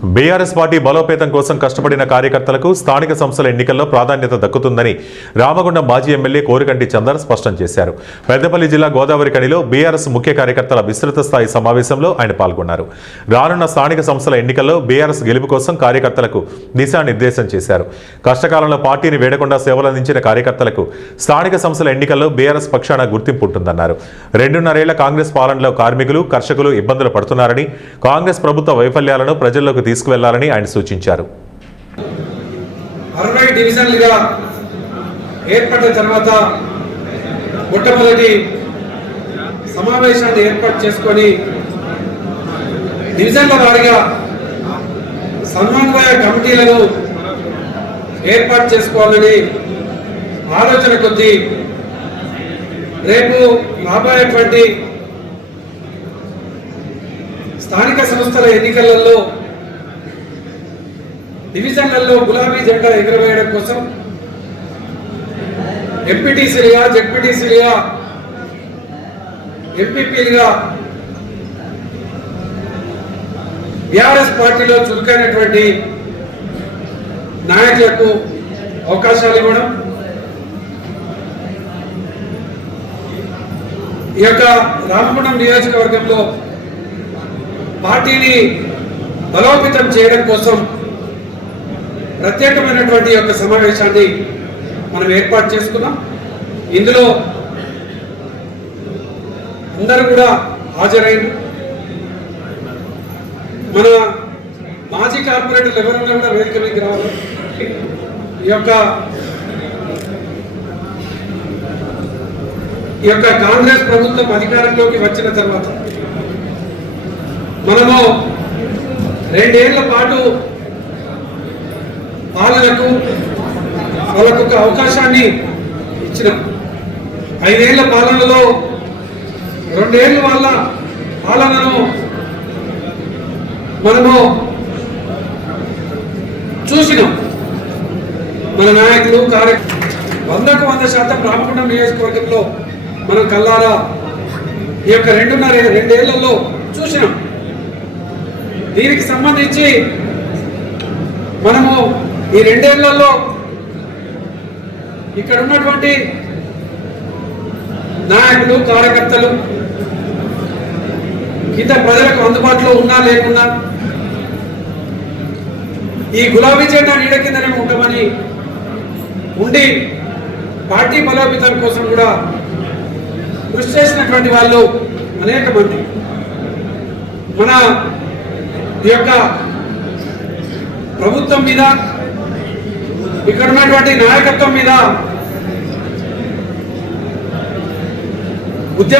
BRS party బలోపేతం కోసం కష్టపడిన కార్యకర్తలకు స్థానిక సంస్థల ఎన్నికల్లో ప్రాధాన్యత దక్కుతుందని రామగుండం మాజీ ఎమ్మెల్యే కోరికంటి చందర్ స్పష్టం చేశారు. పెద్దపల్లి జిల్లా గోదావరి కనిలో బీఆర్ఎస్ ముఖ్య కార్యకర్తల విస్తృత స్థాయి సమావేశంలో ఆయన పాల్గొన్నారు. రానున్న స్థానిక సంస్థల ఎన్నికల్లో బీఆర్ఎస్ గెలుపు కోసం కార్యకర్తలకు దిశానిర్దేశం చేశారు. కష్టకాలంలో పార్టీని వేడకుండా సేవలందించిన కార్యకర్తలకు స్థానిక సంస్థల ఎన్నికల్లో బీఆర్ఎస్ పక్షాన గుర్తింపు ఉంటుందన్నారు. 2.5 ఏళ్ల కాంగ్రెస్ పాలనలో కార్మికులు, కర్షకులు ఇబ్బందులు పడుతున్నారని, కాంగ్రెస్ ప్రభుత్వ వైఫల్యాలను ప్రజల్లోకి తీసుకువెళ్లాలని ఆయన సూచించారు. 60 డివిజన్లుగా ఏర్పడిన తర్వాత మొట్టమొదటి సమావేశాన్ని ఏర్పాటు చేసుకొని డివిజన్ల వారీగా సమన్వయ కమిటీలను ఏర్పాటు చేసుకోవాలని ఆలోచన కొద్దీ రేపు రాబోయేటువంటి స్థానిక సంస్థల ఎన్నికలలో డివిజన్లలో గులాబీ జెండా ఎగురవేయడం కోసం ఎంపీటీసీలుగా, జెడ్పీటీసీలుగా, ఎంపీపీలుగా బీఆర్ఎస్ పార్టీలో చురుకైనటువంటి నాయకులకు అవకాశాలు ఇవ్వడం, ఈ యొక్క రామగుండం నియోజకవర్గంలో పార్టీని బలోపేతం చేయడం కోసం ప్రత్యేకమైనటువంటి యొక్క సమావేశాన్ని మనం ఏర్పాటు చేసుకున్నాం. ఇందులో అందరూ కూడా హాజరైన మన మాజీ కార్పొరేటర్లు ఎవరైనా కూడా వేదిక మీదకి రావాలి. ఈ యొక్క కాంగ్రెస్ ప్రభుత్వం అధికారంలోకి వచ్చిన తర్వాత మనము 2 ఏళ్ల పాటు పాలనకు వాళ్ళకు ఒక అవకాశాన్ని ఇచ్చినాం. 5 ఏళ్ల పాలనలో 2 ఏళ్ళు వాళ్ళ పాలనను మనము చూసినాం. మన నాయకులు, కార్యకర్తలు 100% రామగుండం నియోజకవర్గంలో మనం కల్లారా ఈ యొక్క 2 ఏళ్లలో చూసినాం. దీనికి సంబంధించి మనము ఈ 2 ఏళ్లలో ఇక్కడ ఉన్నటువంటి నాయకులు, కార్యకర్తలు కింద ప్రజలకు అందుబాటులో ఉన్నా లేకున్నా ఈ గులాబీ జెండా నీడ కిందనే ఉంటామని ఉండి పార్టీ బలోపేతం కోసం కూడా కృషి చేసినటువంటి వాళ్ళు అనేక మంది. మన ఈ యొక్క ప్రభుత్వం మీద, ఇక్కడ ఉన్నటువంటి నాయకత్వం మీద